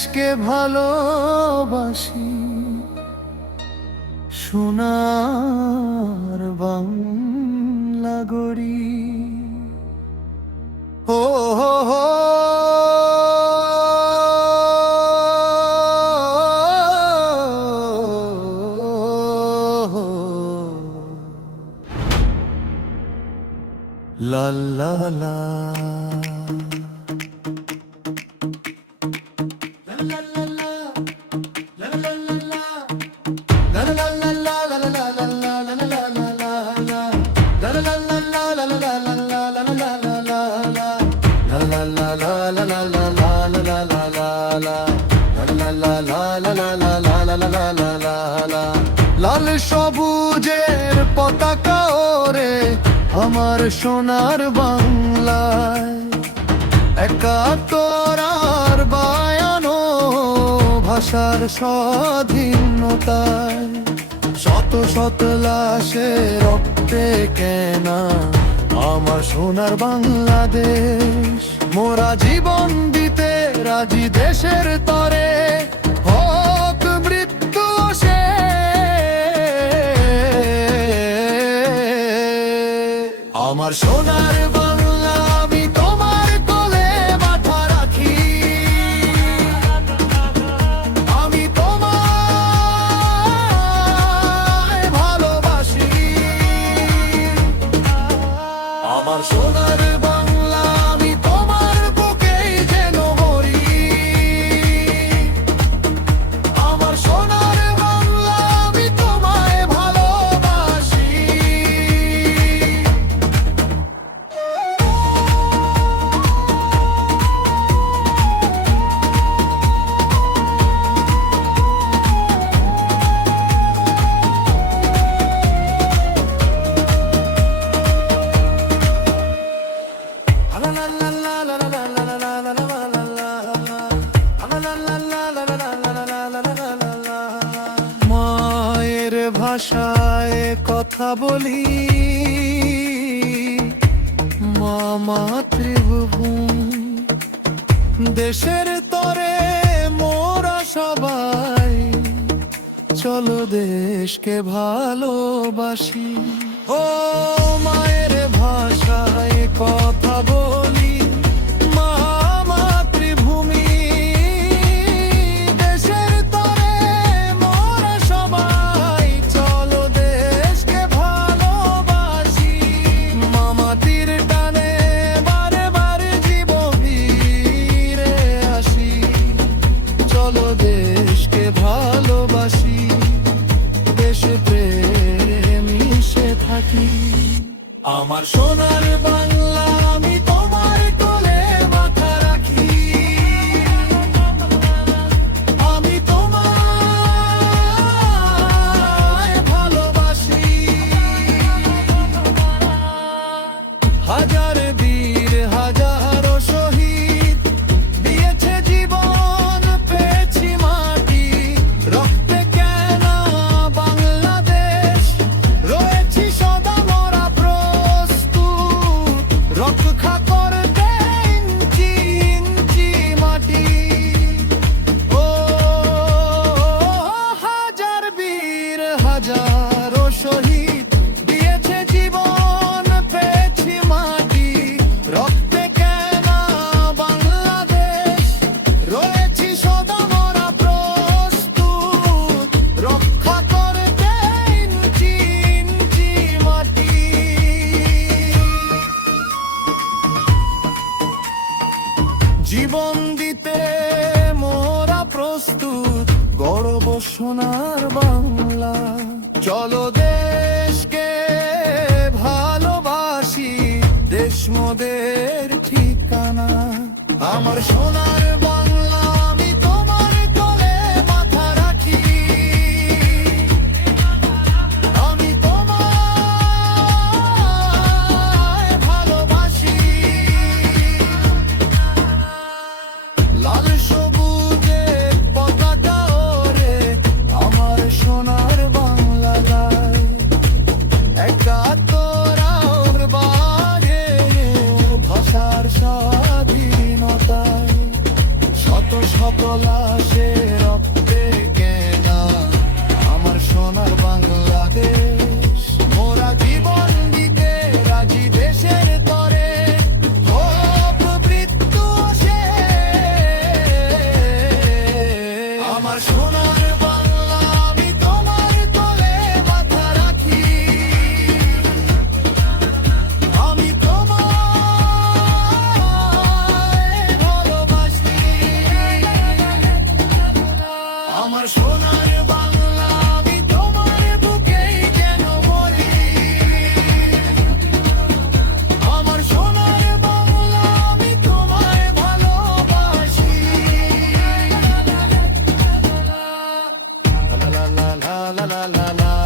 দেশকে ভালোবাসি, সোনার বাংলা গড়ি। ও হো হো লা লা লা লাল সবুজের পতাকা ওরে আমার সোনার বাংলায়, একাত্তর আর বায়ানো ভাষার স্বাধীনতায়। শত শত লাশে রক্তে কেনা আমার সোনার বাংলাদেশ, মোরা জীবন দিতে রাজি দেশের তরে, হোক মৃত্যু আমার সোনার বাংলা। আমি তোমার কোলে মাথা রাখি, আমি তোমায় ভালোবাসি। আমার সোনার বাংলা, আমি তোমার বুকেই যেন মরি। আমার সোনার বাংলা, আমি তোমায় ভালোবাসি। মায়ের ভাষায় কথা বলি, মা মাতৃভূমি দেশের তরে মোরা সবাই, চলো দেশকে ভালোবাসি। ও মায়ের ভাষায় কথা বলি, মা মাতৃভূমি দেশের তরে মোরা সবাই, চলো দেশকে ভালোবাসি। মামাটির টানে বারে বারে জীব ফিরে আসি, চলো দেশকে ভালোবাসি। দেশে প্রেম মিশে থাকি, আমার সোনার বাংলা, আমি তোমার কোলে মাথা রাখি। আমি তোমায় ভালোবাসি। হাজার বীর হাজারো শহীদ দিয়েছে জীবন, পেয়েছি মাটি রক্তে কেনা বাংলাদেশ, রয়েছি সদা মোরা প্রস্তুত রক্ষা করতে ইঞ্চি ইঞ্চি মাটি। ও হাজার বীর হাজারো শহীদ দিয়েছে জীবন, পেয়েছি মাটি রক্তে কেনা বাংলাদেশ, রয়েছি সদা মোরা প্রস্তুত রক্ষা করতে ইঞ্চি ইঞ্চি মাটি। জীবন দিতে মোরা প্রস্তুত, গর্ব সোনার বাংলা। চলো দেশকে ভালোবাসি, দেশ মোদের ঠিকানা। আমার সোনার বাংলা, আমি তোমার কোলে মাথা রাখি। আমি তোমায় ভালোবাসি। লাল সবুজের পতাকা ওরে আমার সোনার বাংলায়, একাত্তর আর বায়ানো ভাষার স্বাধীনতায়। শত শত শত লাশে রক্তে কেনা আমার সোনার বাংলাদেশ। মোরা জীবন দিতে রাজি দেশের তরে, হোক মৃত্যু শেষ। আমার সোনার বাংলা আমি তোমার কোলে মাথা রাখি, আমি তোমায় ভালোবাসি। আমার সোনার বাংলা আমি তোমার বুকেই যেন মরি, আমার সোনার বাংলা আমি তোমায় ভালোবাসি। লা লা লা লা লা লা লা লা।